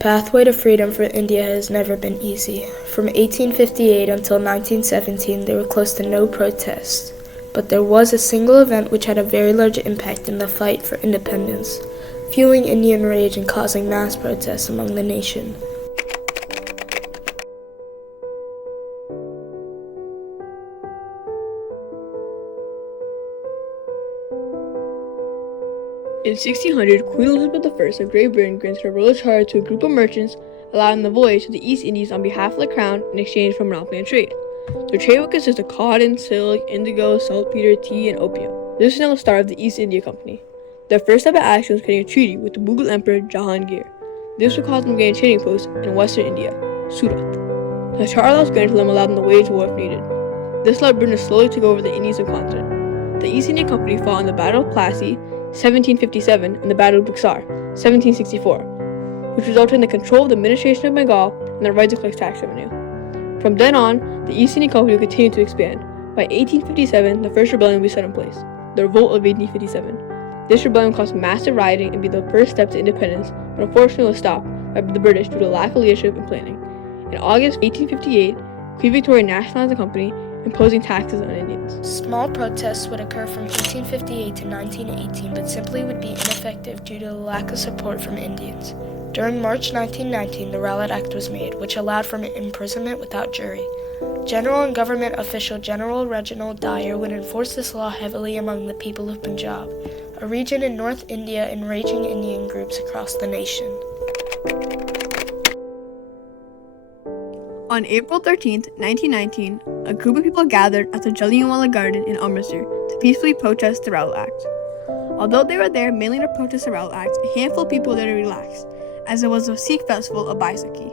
pathway to freedom for India has never been easy. From 1858 until 1917, there were close to no protests. But there was a single event which had a very large impact in the fight for independence, fueling Indian rage and causing mass protests among the nation. In 1600, Queen Elizabeth I of Great Britain granted a royal charter to a group of merchants, allowing the voyage to the East Indies on behalf of the crown in exchange for monopoly on trade. The trade would consist of cotton, silk, indigo, saltpeter, tea, and opium. This is now the start of the East India Company. Their first step of action was creating a treaty with the Mughal Emperor Jahangir. This would cause them to gain a trading post in western India, Surat. The charter that was granted to them allowed them to wage war if needed. This allowed Britain to slowly take over the Indian subcontinent. The East India Company fought in the Battle of Plassey, 1757, and the Battle of Buxar, 1764, which resulted in the control of the administration of Bengal and the right to collect tax revenue. From then on, the East India Company would continue to expand. By 1857, the first rebellion would be set in place, the Revolt of 1857. This rebellion caused massive rioting and be the first step to independence, but unfortunately was stopped by the British due to lack of leadership and planning. In August 1858, Queen Victoria nationalized the company, imposing taxes on Indians. Small protests would occur from 1858 to 1918, but simply would be ineffective due to the lack of support from Indians. During March 1919, the Rowlatt Act was made, which allowed for imprisonment without jury. General and government official General Reginald Dyer would enforce this law heavily among the people of Punjab, a region in North India and raging Indian groups across the nation. On April 13, 1919, a group of people gathered at the Jallianwala Garden in Amritsar to peacefully protest the Rowlatt Act. Although they were there mainly to protest the Rowlatt Act, a handful of people were there to relax, as it was a Sikh festival of Baisakhi.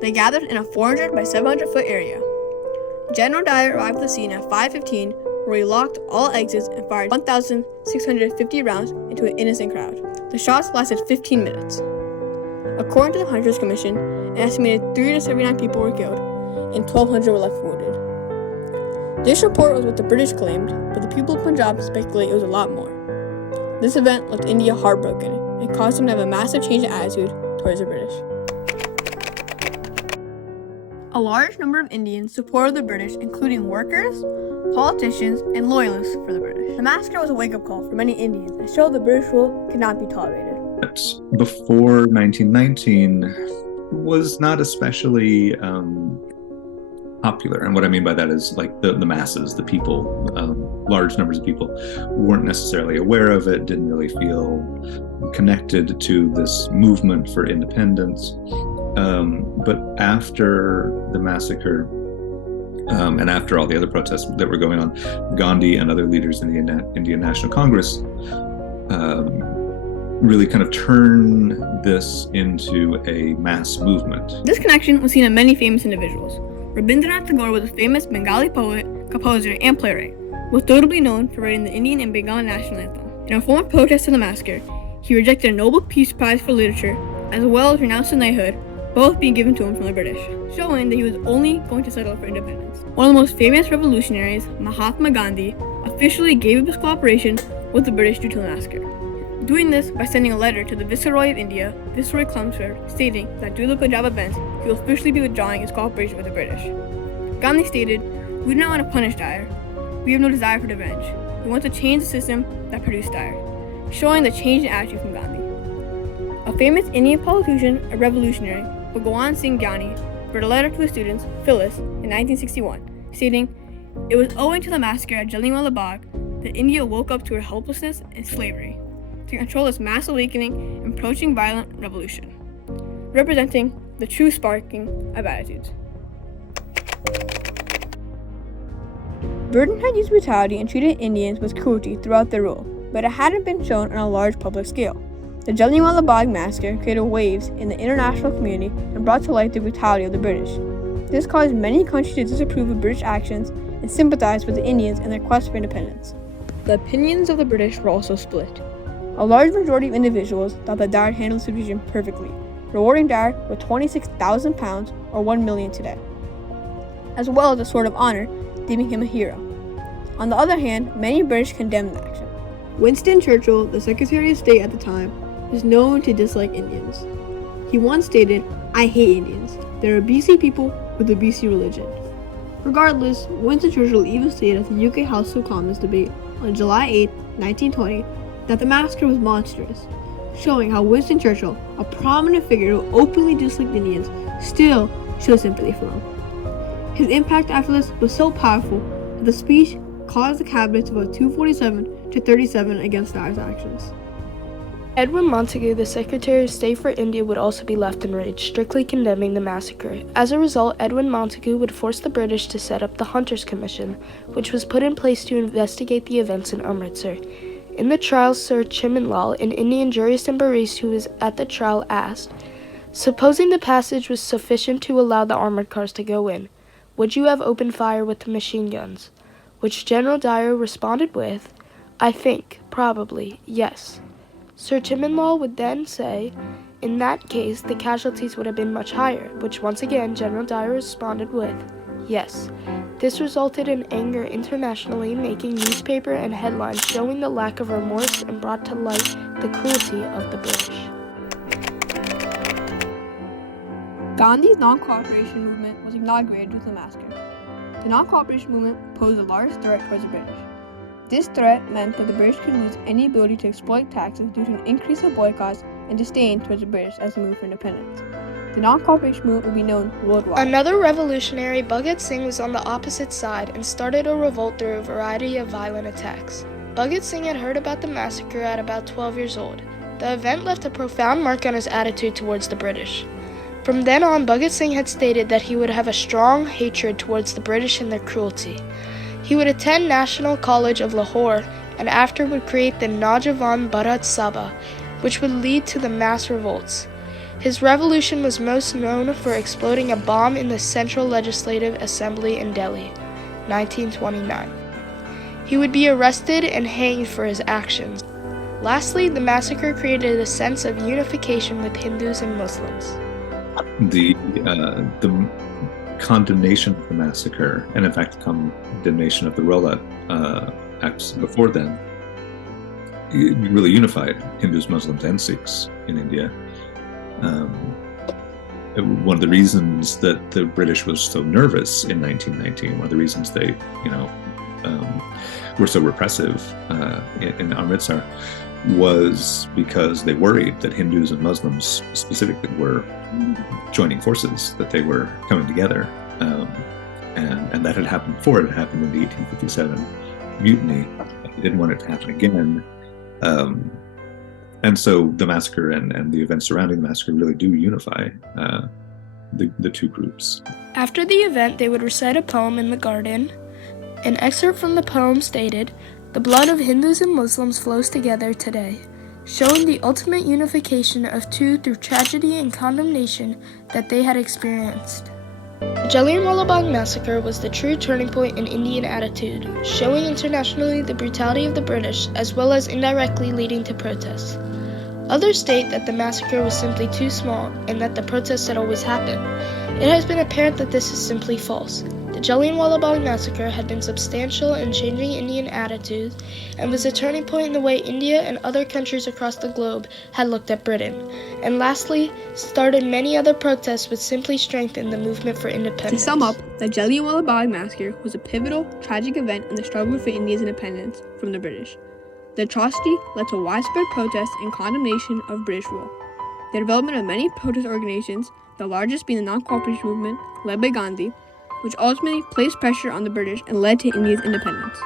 They gathered in a 400 by 700 foot area. General Dyer arrived at the scene at 5:15, where he locked all exits and fired 1,650 rounds into an innocent crowd. The shots lasted 15 minutes. According to the Hunters Commission, an estimated 379 people were killed, and 1,200 were left wounded. This report was what the British claimed, but the people of Punjab speculate it was a lot more. This event left India heartbroken and caused them to have a massive change in attitude towards the British. A large number of Indians supported the British, including workers, politicians, and loyalists for the British. The massacre was a wake-up call for many Indians and showed the British rule could not be tolerated. Before 1919 was not especially popular, and what I mean by that is like the masses, the people, large numbers of people weren't necessarily aware of it, didn't really feel connected to this movement for independence. But after the massacre, and after all the other protests that were going on, Gandhi and other leaders in the Indian National Congress really kind of turn this into a mass movement. This connection was seen in many famous individuals. Rabindranath Tagore was a famous Bengali poet, composer, and playwright, most notably known for writing the Indian and Bengali national anthem. In a form of protest to the massacre, he rejected a Nobel Peace Prize for Literature, as well as renounced his knighthood, both being given to him from the British, showing that he was only going to settle for independence. One of the most famous revolutionaries, Mahatma Gandhi, officially gave up his cooperation with the British due to the massacre. Doing this by sending a letter to the Viceroy of India, Viceroy Chelmsford, stating that due to the Punjab events, he will officially be withdrawing his cooperation with the British. Gandhi stated, "We do not want to punish Dyer. We have no desire for revenge. We want to change the system that produced Dyer," showing the change in attitude from Gandhi. A famous Indian politician, a revolutionary, Bhagwan Singh Gyani, wrote a letter to his students, Phyllis, in 1961, stating, "It was owing to the massacre at Jallianwala Bagh that India woke up to her helplessness and slavery to control this mass awakening and approaching violent revolution, representing the true sparking of attitudes." Britain had used brutality and treated Indians with cruelty throughout their rule, but it hadn't been shown on a large public scale. The Jallianwala Bagh massacre created waves in the international community and brought to light the brutality of the British. This caused many countries to disapprove of British actions and sympathize with the Indians in their quest for independence. The opinions of the British were also split. A large majority of individuals thought that Dyer handled the situation perfectly, rewarding Dyer with £26,000 or $1 million today, as well as a Sword of Honor, deeming him a hero. On the other hand, many British condemned the action. Winston Churchill, the Secretary of State at the time, was known to dislike Indians. He once stated, "I hate Indians. They're a BC people with a BC religion." Regardless, Winston Churchill even stated at the UK House of Commons debate on July 8, 1920, that the massacre was monstrous, showing how Winston Churchill, a prominent figure who openly disliked Indians, still showed sympathy for them. His impact after this was so powerful that the speech caused the cabinet to vote 247 to 37 against Dyer's actions. Edwin Montagu, the Secretary of State for India, would also be left enraged, strictly condemning the massacre. As a result, Edwin Montagu would force the British to set up the Hunters Commission, which was put in place to investigate the events in Amritsar. In the trial, Sir Chimanlal, an Indian jurist and barriste who was at the trial, asked, "Supposing the passage was sufficient to allow the armored cars to go in, would you have opened fire with the machine guns?" Which General Dyer responded with, "I think, probably, yes." Sir Chimanlal would then say, "In that case, the casualties would have been much higher," which once again General Dyer responded with, "Yes." This resulted in anger internationally, making newspaper and headlines showing the lack of remorse and brought to light the cruelty of the British. Gandhi's non-cooperation movement was inaugurated with the massacre. The non-cooperation movement posed a large threat towards the British. This threat meant that the British could lose any ability to exploit taxes due to an increase of boycotts and disdain towards the British as they moved for independence. The non-cooperation movement would be known worldwide. Another revolutionary, Bhagat Singh, was on the opposite side and started a revolt through a variety of violent attacks. Bhagat Singh had heard about the massacre at about 12 years old. The event left a profound mark on his attitude towards the British. From then on, Bhagat Singh had stated that he would have a strong hatred towards the British and their cruelty. He would attend National College of Lahore and after would create the Naujawan Bharat Sabha, which would lead to the mass revolts. His revolution was most known for exploding a bomb in the Central Legislative Assembly in Delhi, 1929. He would be arrested and hanged for his actions. Lastly, the massacre created a sense of unification with Hindus and Muslims. The condemnation of the massacre, and in fact the condemnation of the Rowlatt acts before then, it really unified Hindus, Muslims, and Sikhs in India. One of the reasons that the British was so nervous in 1919, one of the reasons they, were so repressive in Amritsar, was because they worried that Hindus and Muslims specifically were joining forces, that they were coming together. And that had happened before. It had happened in the 1857 mutiny. They didn't want it to happen again. And so the massacre and the events surrounding the massacre really do unify the two groups. After the event, they would recite a poem in the garden. An excerpt from the poem stated, "The blood of Hindus and Muslims flows together today, showing the ultimate unification of two through tragedy and condemnation that they had experienced." The Jallianwala Bagh massacre was the true turning point in Indian attitude, showing internationally the brutality of the British, as well as indirectly leading to protests. Others state that the massacre was simply too small and that the protests had always happened. It has been apparent that this is simply false. The Jallianwala Bagh massacre had been substantial in changing Indian attitudes and was a turning point in the way India and other countries across the globe had looked at Britain. And lastly, started many other protests which simply strengthened the movement for independence. To sum up, the Jallianwala Bagh massacre was a pivotal, tragic event in the struggle for India's independence from the British. The atrocity led to widespread protests and condemnation of British rule. The development of many protest organizations, the largest being the non-cooperation movement led by Gandhi, which ultimately placed pressure on the British and led to India's independence.